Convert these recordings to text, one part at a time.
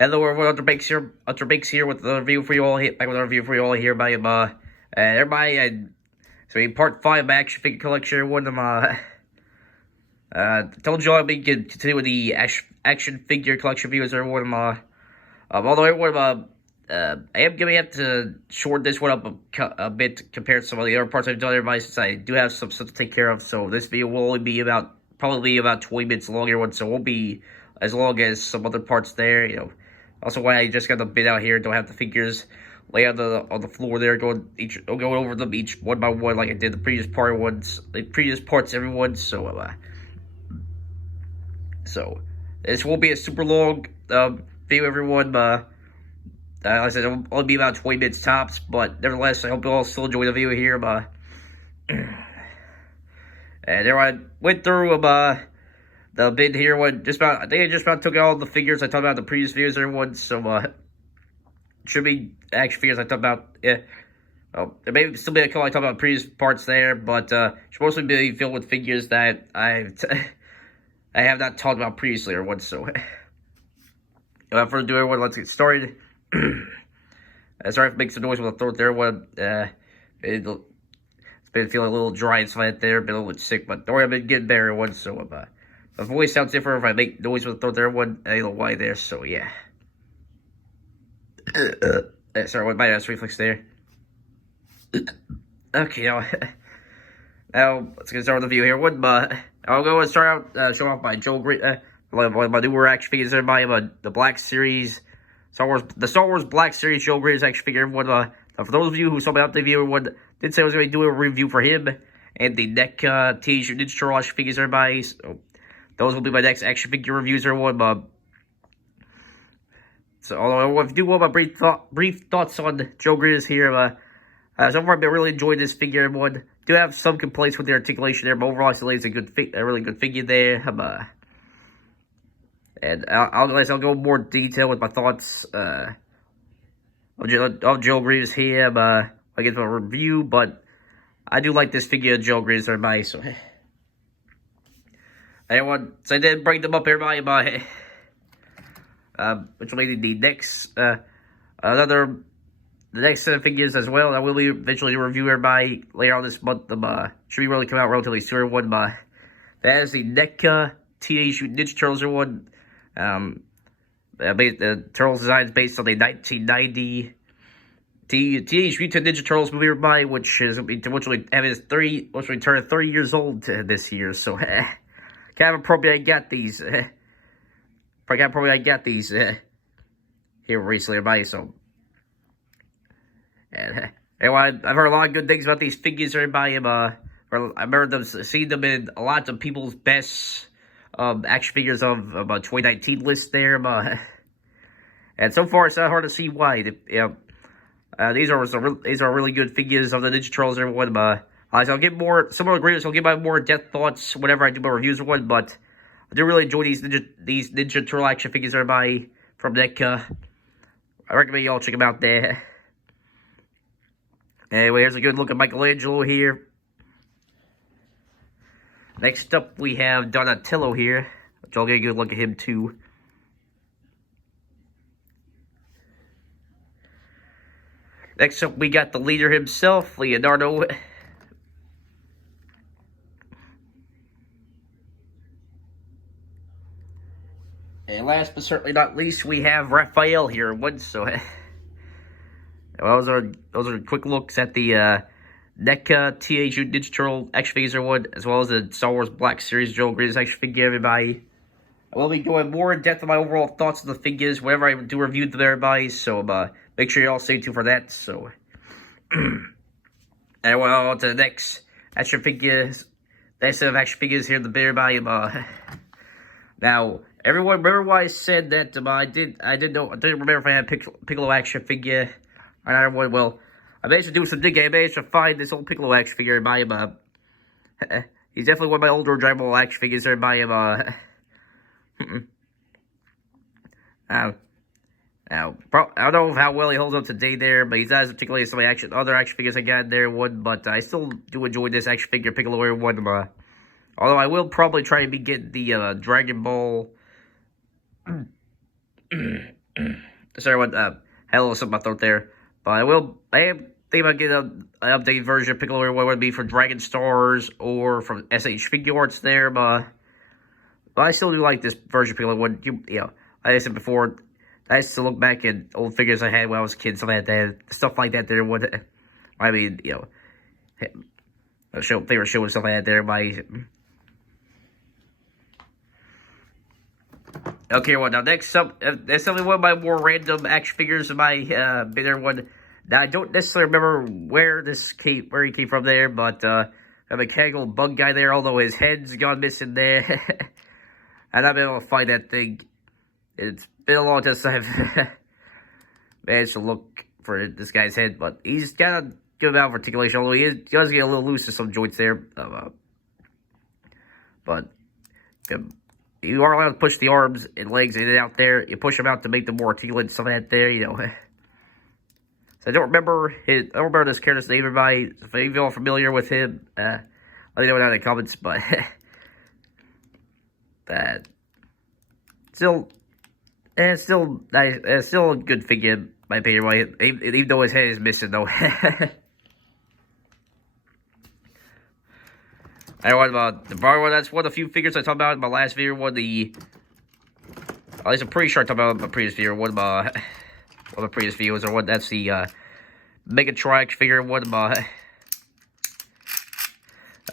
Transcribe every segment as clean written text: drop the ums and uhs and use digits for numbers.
Hello everyone, Ultra Bakes here with the review for you all here, back with a review for you all here by everybody, so part 5 of my action figure collection. One of my, told you I'll be continue with the action figure collection reviews, everyone. Although everyone, I am gonna have to shorten this one up a bit compared to some of the other parts I've done, everybody, since I do have some stuff to take care of. So this video will only be probably about 20 minutes long, everyone, so it won't be as long as some other parts there, you know. Also, why I just got the bit out here, don't have the figures lay on the floor there, going over them each one by one like I did the previous parts, everyone. So this won't be a super long video, everyone. Like I said, it'll only be about 20 minutes tops, but nevertheless, I hope you all still enjoy the video here. And there I went through the bid here. I think I just about took out all the figures I talked about in the previous videos, everyone. So should be action figures I talked about. Yeah, there may still be a couple I talked about previous parts there, but should mostly be filled with figures that I have not talked about previously, everyone. So without further ado, everyone, let's get started. Sorry if I make some noise with the throat there, everyone. It's been feeling a little dry and slight there, been a little bit sick, but don't worry, I've been getting better, everyone. So my voice sounds different if I make noise with the throat there, everyone. I don't know why there, so yeah. Sorry, what my ass reflex there. Okay, now let's get started with the video here. I'll go and start out showing off my Joel Green, my newer action figures there, the Black Series, the Star Wars Black Series Joel Green action figure. Everyone, for those of you who saw me out the video, everyone did say I was going to do a review for him and the NECA Teenage Mutant Ninja Turtle action figures, everybody. So those will be my next action figure reviews, everyone. So, although if you do want my brief thoughts on Joel Green here, so far I've been really enjoying this figure, everyone. Do have some complaints with the articulation there, but overall I still think it's a really good figure there. And I'll go more detail with my thoughts of Joel Green here. I get to a review, but I do like this figure of Joel Green, everybody. So, anyone, so I did bring them up, everybody. Which will be the next, the next set of figures as well. I will be eventually review everybody later on this month. Should be really come out relatively soon, everyone. That is the NECA Teenage Mutant Ninja Turtles, everyone. The Turtles design is based on the 1990 Teenage Mutant Ninja Turtles movie, everybody, which will turn 30 years old this year. So, kind of appropriate I got these. Probably I got these here recently, everybody. So, and anyway, I've heard a lot of good things about these figures, everybody. I remember seeing them in a lot of people's best action figures of 2019 list there. And so far, it's not hard to see why. These are really good figures of the Ninja Turtles, everyone. So I'll get similar agreements. I'll give my more in-depth thoughts whenever I do my reviews of one. But I do really enjoy these Ninja Turtle action figures, everybody, from NECA. I recommend y'all check them out there. Anyway, here's a good look at Michelangelo here. Next up, we have Donatello here, which I'll get a good look at him too. Next up, we got the leader himself, Leonardo. And last but certainly not least, we have Raphael here. So, well, those are quick looks at the NECA Teenage Mutant Ninja Turtle action figures, as well as the Star Wars Black Series Joel Green action figure, everybody. I will be going more in depth on my overall thoughts on the figures whenever I do review them, everybody. So, make sure you all stay tuned for that. So, and well, on to the next action figures. Next set of action figures here, the everybody. Now, everyone, remember why I said that I didn't remember if I had a Piccolo action figure or not, everyone. Well, I managed to do some digging. I managed to find this old Piccolo action figure by him. He's definitely one of my older Dragon Ball action figures there by him. Now, I don't know how well he holds up today there, but he's not as particularly as some other action figures I got in there, but I still do enjoy this action figure Piccolo one. Although I will probably try to get the Dragon Ball sorry, what, had a little something in my throat there. But I am thinking about getting an updated version of Piccolo, whether it be from Dragon Stars or from SH Figure Arts there, but I still do like this version of Piccolo. When you know, like I said before, I used to look back at old figures I had when I was a kid, stuff like that there. I mean, you know, favorite show and stuff like that there. Okay, well, now next up, that's only one of my more random action figures in my bigger one. Now, I don't necessarily remember where he came from there, but a mechanical bug guy there, although his head's gone missing there. And I've been able to find that thing. It's been a long time since I've managed to look for this guy's head, but he's got a good amount of articulation, although he does get a little loose in some joints there. But you are allowed to push the arms and legs in and out there. You push them out to make them more articulate and stuff like that there, you know. So I don't remember this character's name, everybody. If any of you are familiar with him, let me know down in the comments, but that still a good figure in my opinion, even though his head is missing though. I want about the bar one. That's one of the few figures I talked about in my last video. At least I'm pretty sure I talked about my previous video. One of my previous videos, or what? That's the Megatron figure. One of my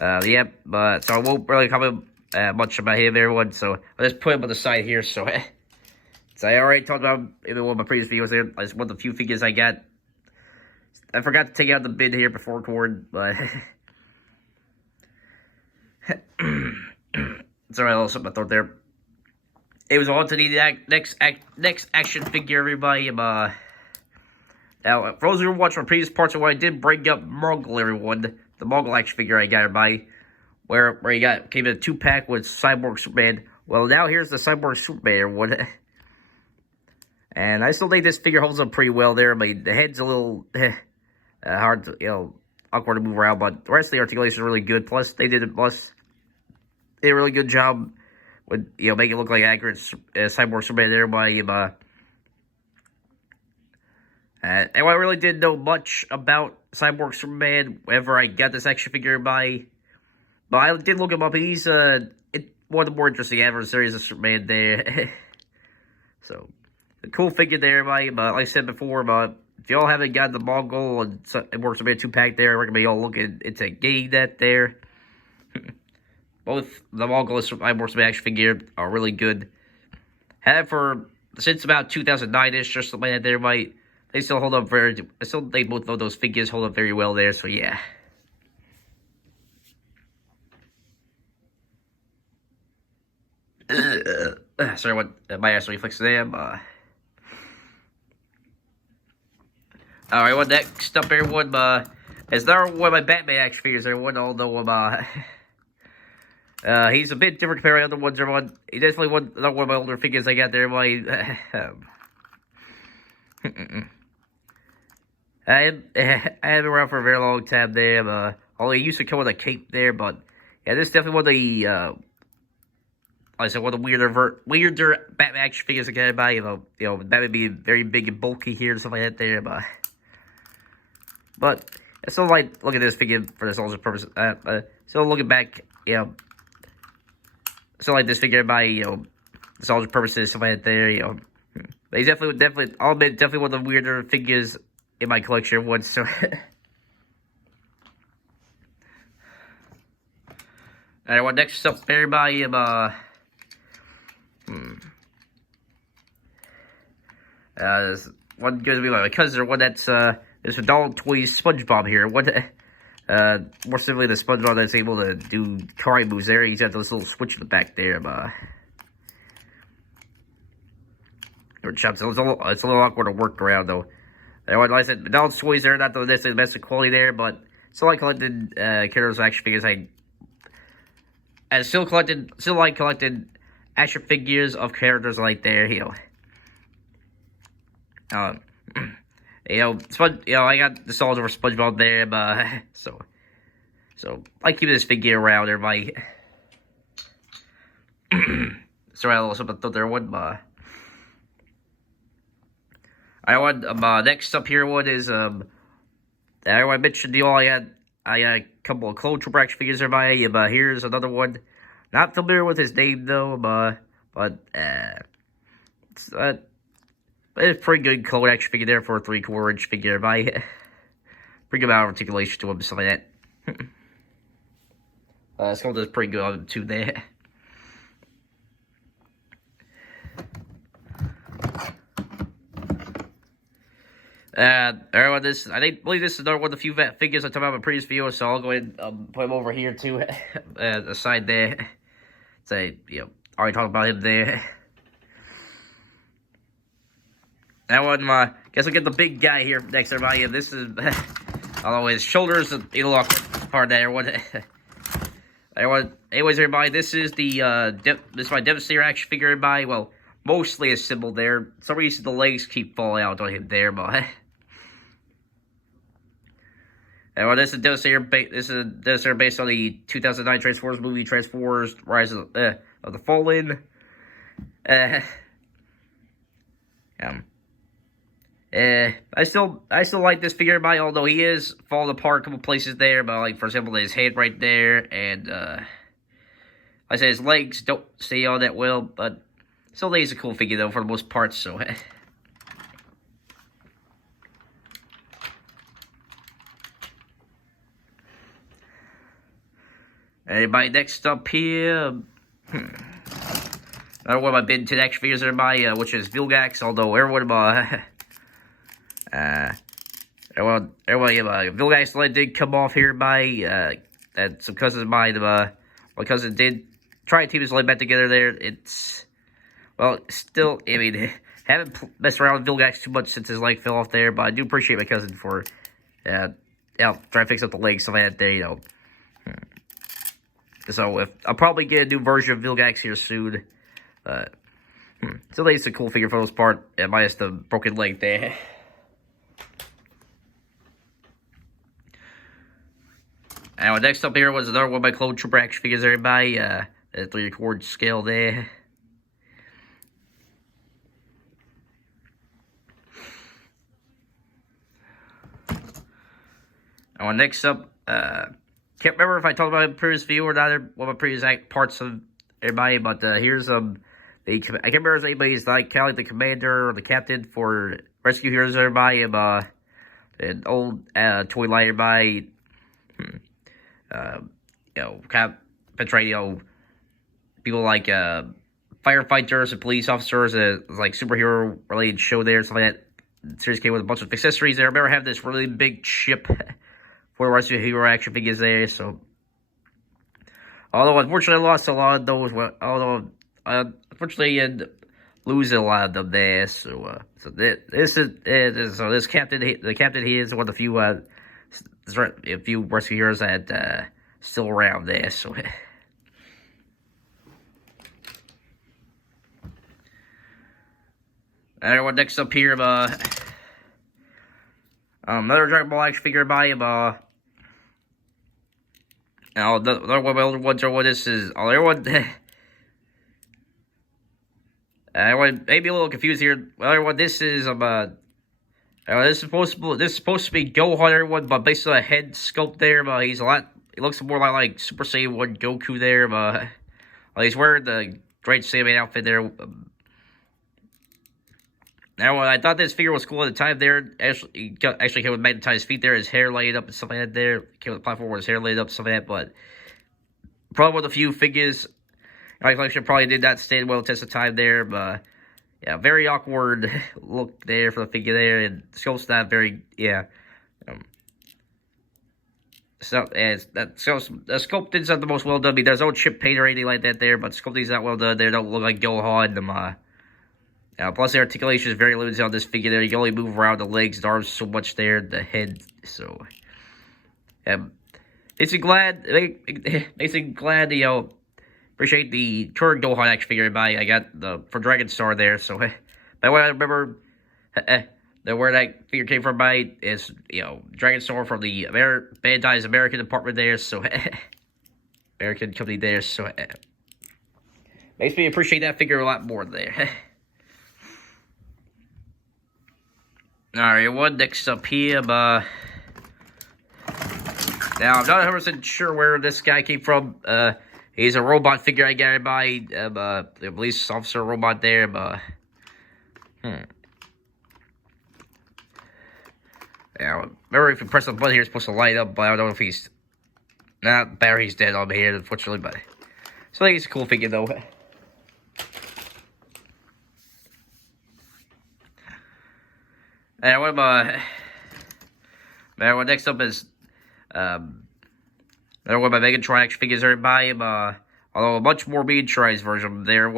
yeah. But so I won't really comment much about him, everyone. So I'll just put him on the side here. So so I already talked about him in one of my previous videos. There, that's one of the few figures I got. I forgot to take out the bin here before recording, but. Sorry, I lost something in my throat there. It was on to the next action figure, everybody. Now, for those who watched my previous parts of what I did bring up Mongol, everyone. The Mongol action figure I got, everybody. Where he came in a 2-pack with Cyborg Superman. Well, now here's the Cyborg Superman, everyone. And I still think this figure holds up pretty well there. I mean, the head's a little hard to, awkward to move around, but the rest of the articulation is really good. Plus, they did a really good job with, making it look like accurate Cyborg Superman there by and I really didn't know much about Cyborg Superman whenever I got this action figure but I did look him up. He's one of the more interesting adversaries of Superman there. So, a cool figure there, but like I said before, if y'all haven't got the Mongol and Cyborg Superman 2-pack there, I recommend y'all looking into getting that there. Both the Mongol and Cyborg Superman action figure are really good. Had for since about 2009-ish or something like that there, they still hold up I still think both of those figures hold up very well there, so yeah. Sorry, what my ass reflex there. Alright, well, next up, everyone, is there one of my Batman action figures, everyone, although, he's a bit different compared to the other ones, everyone. He's definitely another one of my older figures I got there, I had him around for a very long time there, although he used to come with a cape there, but, yeah, this is definitely one of the, like I said, one of the weirder Batman action figures I got by, Batman being very big and bulky here and stuff like that there, but I still like looking at this figure for this also purpose. Still looking back, still like this figure by nostalgia purposes, stuff like that there. But he's definitely, I'll admit, definitely one of the weirder figures in my collection once. So, alright, well, next up, everybody, this one goes to be my cousin, or one that's there's a Donald Toys SpongeBob here. More simply the SpongeBob that's able to do karate moves there. He's got this little switch in the back there, it's a little awkward to work around though. Like I said, Donald Toys there, not necessarily the best quality there, but still like collected characters action figures. I still like collecting action figures of characters like there, I got the songs over SpongeBob there, so I keep this figure around, everybody. Sorry, I lost something there, one, Next up here, what is, I mentioned I had a couple of Clone Trooper action figures there by you, but here's another one. Not familiar with his name, though, it's pretty good clone action figure there for a 3/4-inch figure by pretty good amount of articulation to him, stuff like that. Skull does pretty good on him, too, there. Everyone, I believe this is another one of the few figures I talked about in my previous video, so I'll go ahead and put him over here too, aside there. Say, already talked about him there. That one, guess we'll get the big guy here next, everybody. This is, although his shoulders, it'll look hard there, everyone. Anyways, everybody, this is this is my Devastator action figure, everybody. Well, mostly assembled there. For some reason, the legs keep falling out on him there, but. Well, this is Devastator. This is a Devastator based on the 2009 Transformers movie, Transformers: Rise of the Fallen. I still like this figure, by although he is falling apart a couple places there. But like, for example, his head right there, and like I said, his legs don't stay all that well, but still, he's a cool figure though for the most part. So. Everybody, next up here, another one of my Ben 10 action figures, everybody, which is Vilgax, although everyone, Vilgax leg did come off here by, and some cousins of mine, my cousin did try to keep his leg back together there. It's, well, still, I mean, haven't messed around with Vilgax too much since his leg fell off there, but I do appreciate my cousin for, trying to fix up the leg, stuff like that there, So I'll probably get a new version of Vilgax here soon. Still, it's a cool figure for the most part, minus the broken leg there. Now, next up here was another one of my Clone Trooper action figures, everybody. At 3/4 scale there. Now, next up, can't remember if I talked about it in the previous video or not, one of my previous parts of everybody, but here's I can't remember if anybody's like kind of like the commander or the captain for Rescue Heroes, everybody. An old toy line, everybody. Kind of portray people like firefighters and police officers, like superhero related show there, something like that. The series came with a bunch of accessories there. I remember having this really big ship. For Rescue Hero action figures there, so although unfortunately I lost a lot of those, unfortunately I lose a lot of them there. So this captain, the captain here is one of the few Rescue Heroes that still around there. So. Alright, next up here, another Dragon Ball action figure by now, the other ones are what this is. Everyone may be a little confused here. Well, everyone, this is this is supposed to be Gohan, everyone, but based on a head sculpt there, but he looks more like Super Saiyan 1 Goku there, but he's wearing the Great Saiyaman outfit there. Now, I thought this figure was cool at the time there. Actually came with magnetized feet there, his hair laid up and stuff like that there. Came with a platform with his hair laid up and stuff like that, but probably one of the few figures in my collection probably did not stand well the test of time there, but yeah, very awkward look there for the figure there, and the sculpt's not very, the sculpting's not the most well done. I mean, there's no chip paint or anything like that there, but sculpting's not well done. They don't look like Gohan. Plus, the articulation is very limited on this figure there. You can only move around the legs and arms so much there, the head. So, makes me glad, appreciate the current Gohan action figure I got for Dragon Star there. So, but what I remember, where that figure came from is, Dragon Star from the Bandai's American department there. So, American company there. So, makes me appreciate that figure a lot more there. Alright, next up here, now I'm not 100% sure where this guy came from. He's a robot figure I got by the police officer robot there, Yeah, remember if you press the button here, it's supposed to light up, but I don't know if he's... battery's dead on here, unfortunately, but... So I think it's a cool figure, though. And what next up is, another one of my Megatron action figures are by him, although a much more Megatron's version there,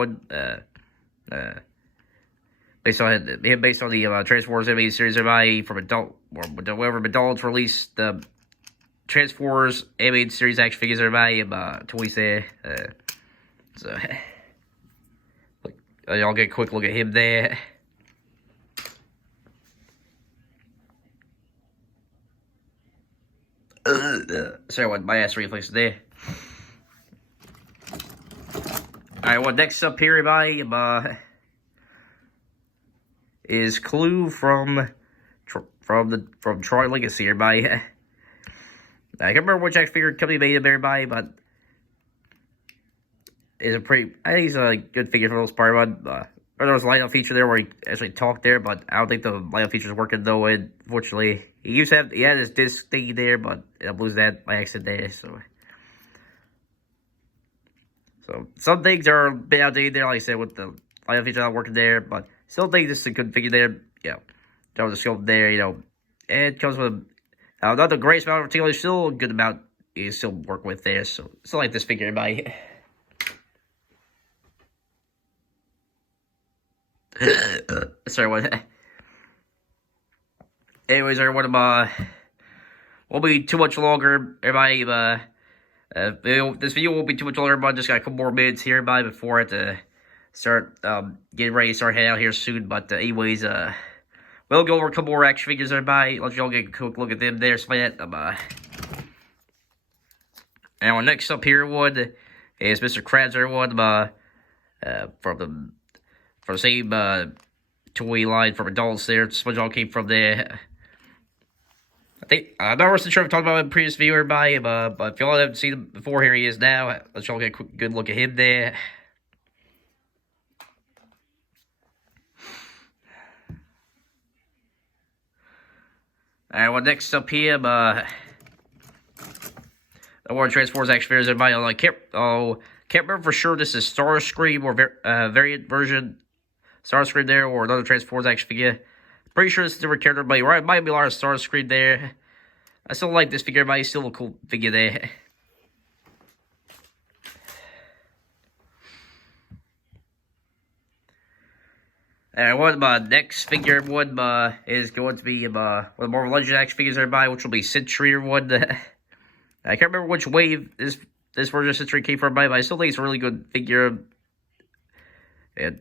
based on the Transformers animated series by from whenever adults released the Transformers animated series action figures are by him, toys there, so, y'all get a quick look at him there. Sorry, what my ass reflex there. Alright, well, next up here, everybody, is Clue from Tron Legacy, everybody. I can't remember which action figure company made him, everybody, but I think he's a good figure for the most part, but there was a light-up feature there where he actually talked there, but I don't think the light-up feature is working, though, unfortunately. He had his disc thingy there, but I lose that by accident there, so some things are a bit outdated there, like I said, with the light-up feature not working there, but still think this is a good figure there, that was the scope there, and it comes with, not the greatest amount of particularly, still a good amount you still work with there, so still like this figure, everybody. Sorry, what? Anyways, everyone, won't be too much longer, everybody. This video won't be too much longer, but just got a couple more minutes here, everybody, before I have to start getting ready to start heading out here soon. But anyways, we'll go over a couple more action figures, everybody. Let y'all get a quick look at them there, so that and our next up here is Mr. Krabs, everyone, from the same toy line from adults there. SpongeBob came from there. I'm not really sure if I talked about him in the previous video, everybody, but if y'all haven't seen him before, here he is now. Let's y'all get a good look at him there. Alright, well, next up here, the World Transformers action figures, everybody. I can't remember for sure this is Starscream or variant version. Starscream there, or another Transformers action figure. Pretty sure this is a different character, but it might be a lot of Starscream there. I still like this figure, but it's still a cool figure there. And one of my next figure is going to be one of the Marvel Legends action figures, everybody, which will be Sentry one. I can't remember which wave this version of Sentry came from, but I still think it's a really good figure. And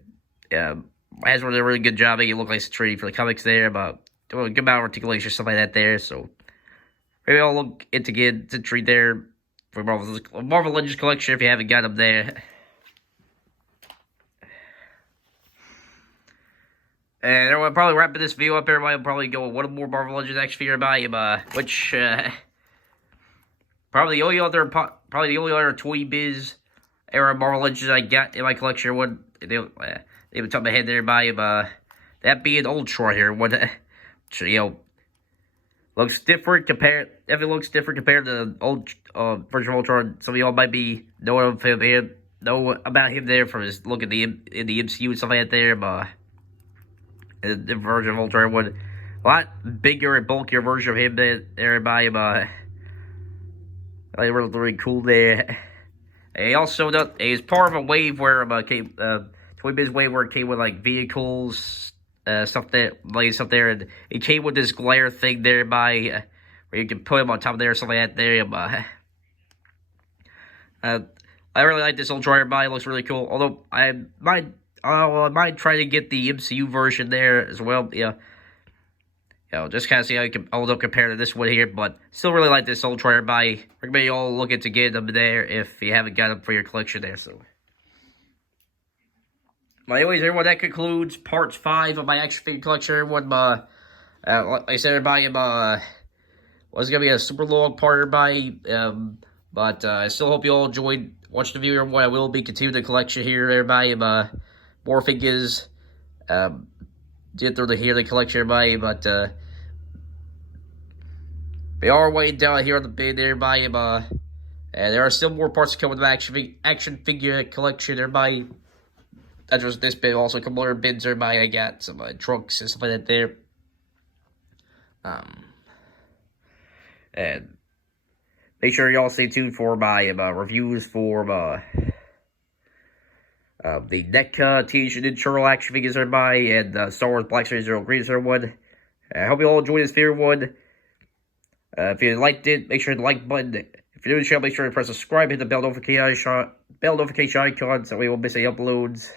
has really a really good job making it look like Sentry for the comics there, but doing a good amount of articulation, stuff like that there. So maybe I'll look into getting Sentry there for Marvel Legends collection if you haven't got them there. And we'll probably wrap this video up. Everybody will probably go with one more Marvel Legends action figure by him, which probably the only other Toy Biz era Marvel Legends I got in my collection. They would top my head there by him. That being Ultron here, looks different compared. If it looks different compared to the old version of Ultron, some of y'all might be know about him there from his look in the MCU and stuff like that there, but. The version of Ultron a lot bigger and bulkier version of him than everybody, but they were really cool there. And he also he's part of a wave where Toy Biz wave where it came with like vehicles, stuff there, and it came with this glare thing there where you can put him on top of there or something like that there. But I really like this Ultron. Everybody looks really cool. Although I might try to get the MCU version there as well. Just kind of see how you can hold up compared to this one here. But still really like this Ultron, everybody. Recommend you all look into getting them there if you haven't got them for your collection there. So, but anyways, everyone, that concludes part 5 of my action figure collection. Everyone, Like I said, everybody, was gonna be a super long part, everybody. But I still hope you all enjoyed watching the video. What I will be continuing the collection here, everybody. More figures. Did through the collection, everybody. But we are way down here on the bid, everybody. And there are still more parts to come with the action figure collection, everybody. That's just this bid. Also, a couple other bids, everybody. I got some trunks and stuff like that there. And make sure y'all stay tuned for my reviews for the NECA Teenage Mutant Ninja Turtle action figures, everybody, and Star Wars Black Series 0 Green Series 1. I hope you all enjoyed this video one. If you liked it, make sure to hit the like button. If you're new to the channel, make sure to press subscribe, hit the bell notification icon so we won't miss any uploads.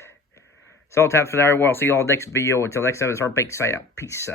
So I'll tap for that. I'll see you all next video. Until next time, it's Heartbreak sign out. Peace.